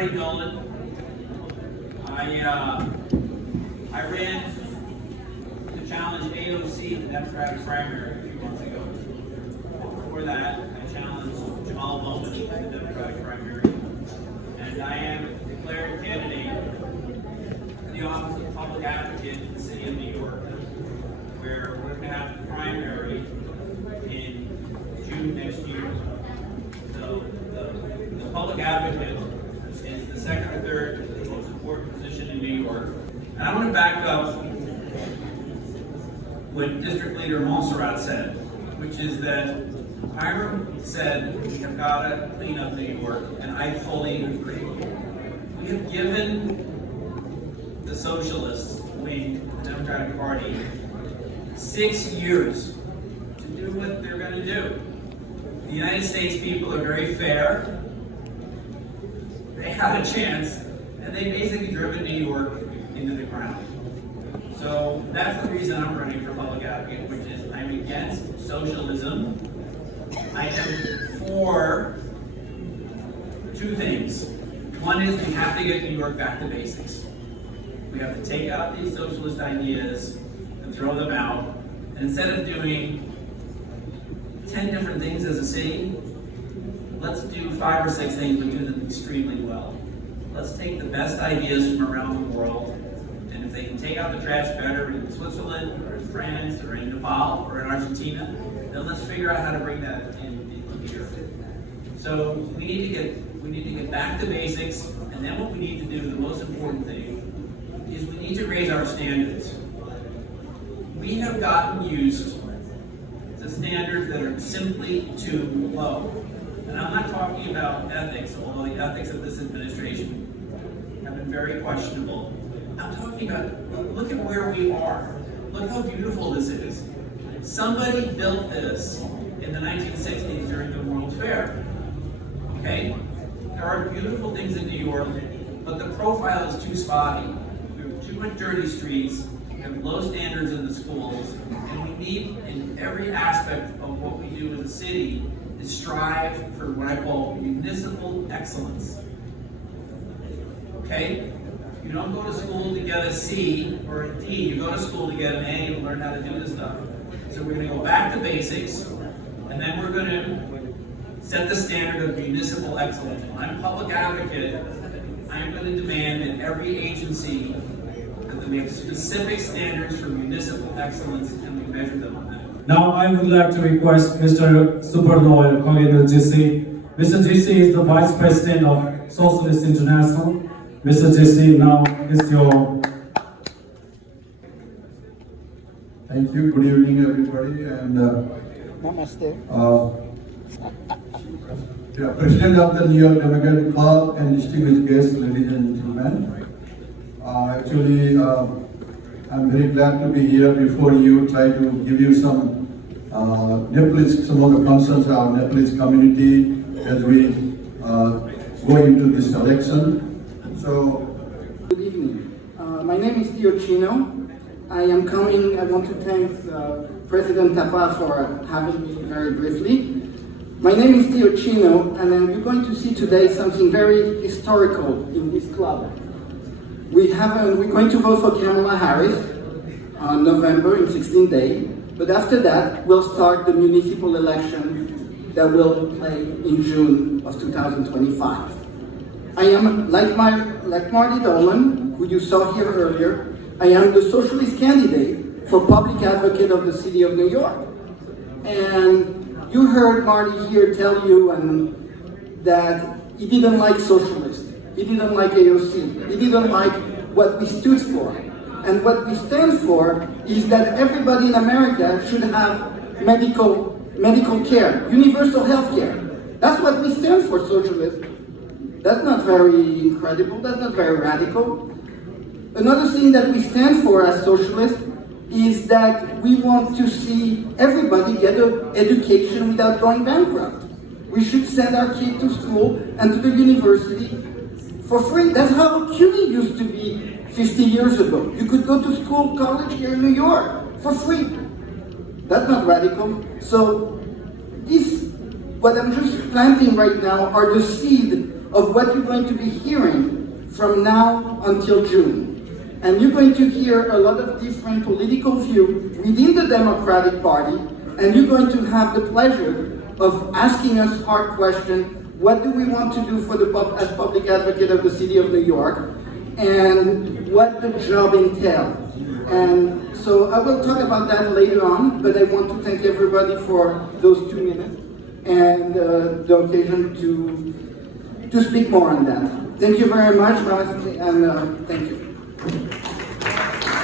Marty Dolan. I ran to challenge AOC in the Democratic primary a few months ago. Before that, I challenged Jamal Bowman in the Democratic primary. And I am a declared candidate for the office of Public Advocate in the city of New York, where we're going to have the primary in June next year. So the Public Advocate is the second or third most important position in New York. And I want to back up what District Leader Montserrat said, which is that Hiram said we have got to clean up New York, and I fully agree. We have given the Socialists wing, the Democratic Party, 6 years to do what they're going to do. The United States people are very fair. They had a chance, and they basically driven New York into the ground. So that's the reason I'm running for public advocate, which is I'm against socialism. I am for two things. One is we have to get New York back to basics. We have to take out these socialist ideas and throw them out. And instead of doing 10 different things as a city, let's do 5 or 6 things but do them extremely well. Let's take the best ideas from around the world, and if they can take out the trash better in Switzerland or in France or in Nepal or in Argentina, then let's figure out how to bring that in here. So we need to get back to basics, and then what we need to do, the most important thing, is we need to raise our standards. We have gotten used to standards that are simply too low. And I'm not talking about ethics, although the ethics of this administration have been very questionable. I'm talking about, look at where we are. Look how beautiful this is. Somebody built this in the 1960s during the World's Fair. Okay? There are beautiful things in New York, but the profile is too spotty. We have too much dirty streets, we have low standards in the schools, and we need, in every aspect of what we do as a city, to strive for what I call municipal excellence. Okay? You don't go to school to get a C or a D, you go to school to get an A and learn how to do this stuff. So we're going to go back to basics, and then we're going to set the standard of municipal excellence. When I'm public advocate, I'm going to demand that every agency that we have specific standards for municipal excellence, and we measure them on that. Now I would like to request Mr. Super Lawyer, Colonel GC. Mr. GC is the Vice President of Socialists International. Mr. GC, now is your... Thank you. Good evening, everybody. And Namaste. President of the New York Democratic Club and distinguished guests, ladies and gentlemen. I'm very glad to be here before you, try to give you some some of the concerns of our Nepalese community as we go into this election. So, Good evening. My name is Theo Chino. I want to thank President Tapa for having me very briefly. My name is Theo Chino, and you're going to see today something very historical in this club. We're going to vote for Kamala Harris on November in 16 days, but after that, we'll start the municipal election that will play in June of 2025. I am, like Marty Dolan, who you saw here earlier, I am the socialist candidate for public advocate of the city of New York. And you heard Marty here tell you that he didn't like socialists. He didn't like AOC. He didn't like what we stood for. And what we stand for is that everybody in America should have medical care, universal health care. That's what we stand for, socialists. That's not very incredible, that's not very radical. Another thing that we stand for as socialists is that we want to see everybody get an education without going bankrupt. We should send our kids to school and to the university for free. That's how CUNY used to be 50 years ago. You could go to school, college here in New York for free. That's not radical. So what I'm just planting right now are the seed of what you're going to be hearing from now until June. And you're going to hear a lot of different political views within the Democratic Party, and you're going to have the pleasure of asking us hard questions. What do we want to do for as public advocate of the City of New York, and what the job entails? And so I will talk about that later on, but I want to thank everybody for those 2 minutes and the occasion to speak more on that. Thank you very much, and thank you.